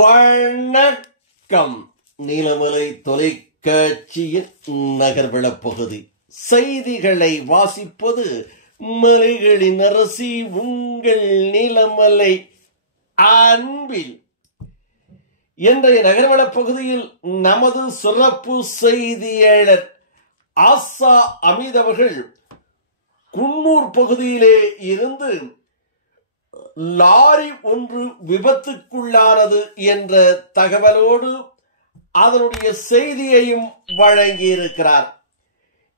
வணக்கம். நீலமலை தொலைக்காட்சியின் நகர்வள பகுதி செய்திகளை வாசிப்பது மலைகளின் அரசி உங்கள் நீலமலை அன்பில். இன்றைய நகர்வள பகுதியில் நமது சிறப்பு செய்தியாளர் ஆசா அமீத் அவர்கள் குன்னூர் பகுதியிலே இருந்து லாரி ஒன்று விபத்துக்குள்ளானது என்ற தகவலோடு அதனுடைய செய்தியையும் வழங்கியிருக்கிறார்.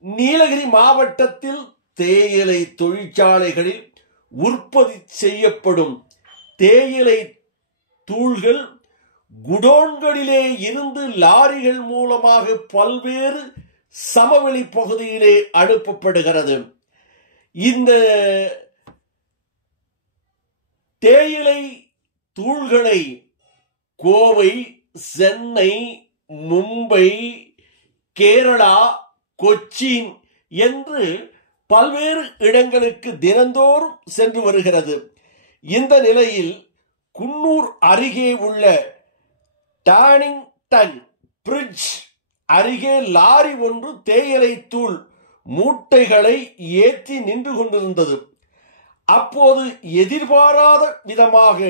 நீலகிரி மாவட்டத்தில் தேயிலை தொழிற்சாலைகளில் உற்பத்தி செய்யப்படும் தேயிலை தூள்கள் குடோன்களிலே இருந்து லாரிகள் மூலமாக பல்வேறு சமவெளி பகுதியிலே அனுப்பப்படுகிறது. இந்த தேயிலை தூள்களை கோவை, சென்னை, மும்பை, கேரளா, கொச்சின் என்று பல்வேறு இடங்களுக்கு தினந்தோறும் சென்று வருகிறது. இந்த நிலையில் குன்னூர் அருகே உள்ள டானிங்டன் பிரிட்ஜ் அருகே லாரி ஒன்று தேயிலை தூள் மூட்டைகளை ஏற்றி நின்று கொண்டிருந்தது. அப்போது எதிர்பாராத விதமாக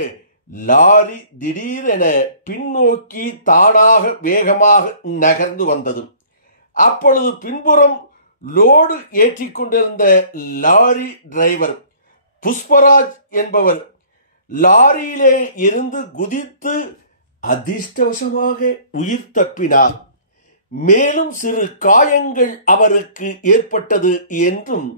லாரி திடீரென பின்னோக்கி தானாக வேகமாக நகர்ந்து வந்தது. அப்பொழுது பின்புறம் லோடு ஏற்றிக்கொண்டிருந்த லாரி டிரைவர் புஷ்பராஜ் என்பவர் லாரியிலே இருந்து குதித்து அதிர்ஷ்டவசமாக உயிர் தப்பினார். மேலும் சிறு காயங்கள் அவருக்கு ஏற்பட்டது என்றும்,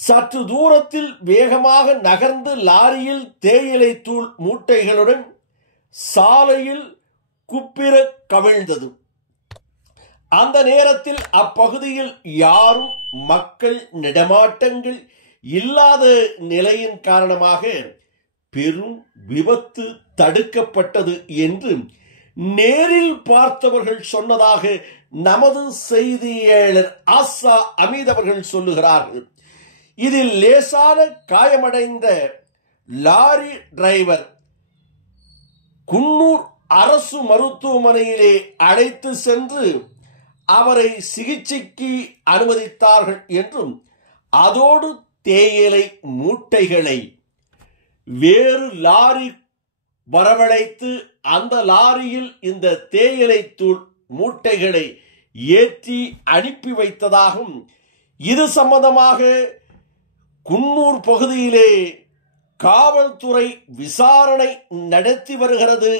சற்று தூரத்தில் வேகமாக நகர்ந்து லாரியில் தேயிலை தூள் மூட்டைகளுடன் சாலையில் குப்பிர கவிழ்ந்தது. அந்த நேரத்தில் அப்பகுதியில் யாரும் மக்கள் நடமாட்டங்கள் இல்லாத நிலையின் காரணமாக பெரும் விபத்து தடுக்கப்பட்டது என்று நேரில் பார்த்தவர்கள் சொன்னதாக நமது செய்தியாளர் ஆசா அமீத் அவர்கள் சொல்லுகிறார்கள். இதில் லேசான காயமடைந்த லாரி டிரைவர் குன்னூர் அரசு மருத்துவமனையிலே அழைத்து சென்று அவரை சிகிச்சைக்கு அனுமதித்தார்கள் என்றும், அதோடு தேயிலை மூட்டைகளை வேறு லாரி வரவழைத்து அந்த லாரியில் இந்த தேயிலை தூள் மூட்டைகளை ஏற்றி அனுப்பி வைத்ததாகவும், இது சம்பந்தமாக குன்னூர் பகுதியிலே காவல்துறை விசாரணை நடத்தி வருகிறது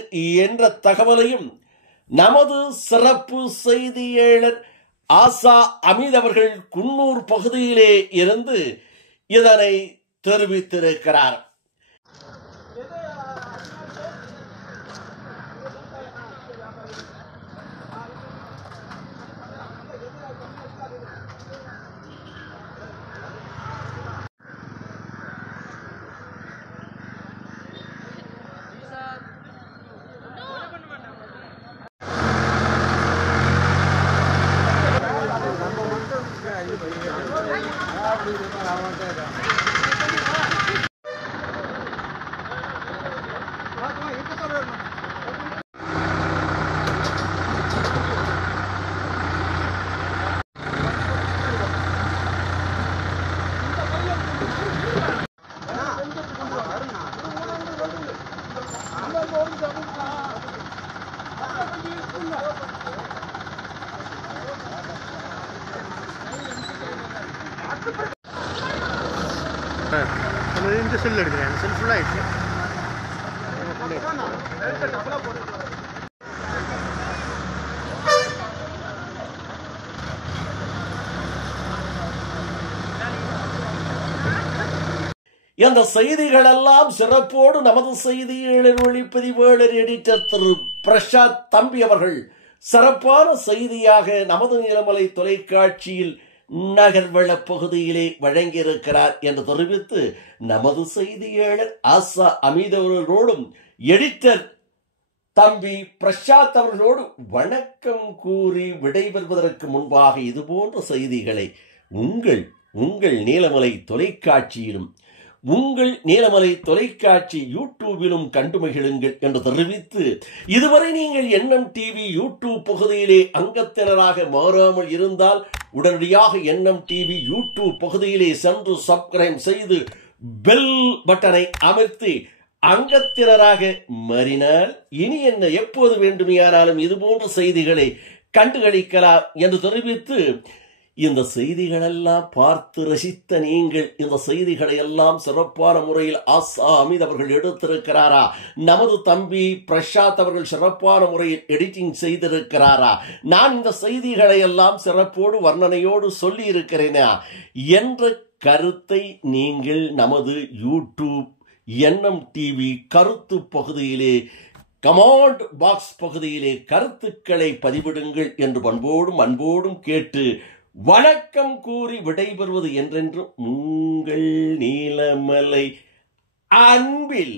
என்ற தகவலையும் நமது சிறப்பு செய்தியாளர் ஆசா அமீத் அவர்கள் குன்னூர் பகுதியிலே இருந்து இதனை தெரிவித்திருக்கிறார். இந்த செல் எடுக்கிறேன், செல் ஃபுல்லாக ஆயிடுச்சு. இந்த செய்திகள் எல்லாம் சிறப்போடு நமது செய்தியாளர் ஒளிப்பதிவாளர் எடிட்டர் திரு பிரசாத் தம்பி அவர்கள் சிறப்பான செய்தியாக நமது நீலமலை தொலைக்காட்சியில் நகர்வள பகுதியிலே வழங்கியிருக்கிறார் என்று தெரிவித்து, நமது செய்தியாளர் ஆசா அமீத் அவர்களோடும் எடிட்டர் தம்பி பிரசாத் அவர்களோடு வணக்கம் கூறி விடைபெறுவதற்கு முன்பாக இதுபோன்ற செய்திகளை உங்கள் நீலமலை தொலைக்காட்சியிலும் உங்கள் நீலமலை தொலைக்காட்சி யூடியூபிலும் கண்டு மகிழுங்கள் என்று தெரிவித்து, இதுவரை நீங்கள் என்எம் டிவி யூடியூப் பகுதியிலே அங்கத்தினராக மாறாமல் இருந்தால் உடனடியாக என்எம் டிவி யூடியூப் பகுதியிலே சென்று சப்ஸ்கிரைப் செய்து பெல் பட்டனை அமர்த்தி அங்கத்தினராக மாறினால் இனி என்ன எப்போது வேண்டுமையானாலும் இதுபோன்ற செய்திகளை கண்டுகளிக்கலாம் என்று தெரிவித்து, இந்த செய்திகளெல்லாம் பார்த்து ரசித்த நீங்கள் இந்த செய்திகளை எல்லாம் சிறப்பான முறையில் ஆசா அமித் அவர்கள் எடுத்திருக்கிறாரா, நமது தம்பி பிரசாத் அவர்கள் சிறப்பான முறையில் எடிட்டிங் செய்திருக்கிறாரா, நான் இந்த செய்திகளை எல்லாம் சிறப்போடு வர்ணனையோடு சொல்லி இருக்கிறேனா என்ற கருத்தை நீங்கள் நமது யூடியூப் என்எம் டிவி கருத்து பகுதியிலே கமெண்ட் பாக்ஸ் பகுதியிலே கருத்துக்களை பதிவிடுங்கள் என்று அன்போடும் கேட்டு வணக்கம் கூறி விடைபெறுவது என்றென்றும் உங்கள் நீலமலை அன்பில்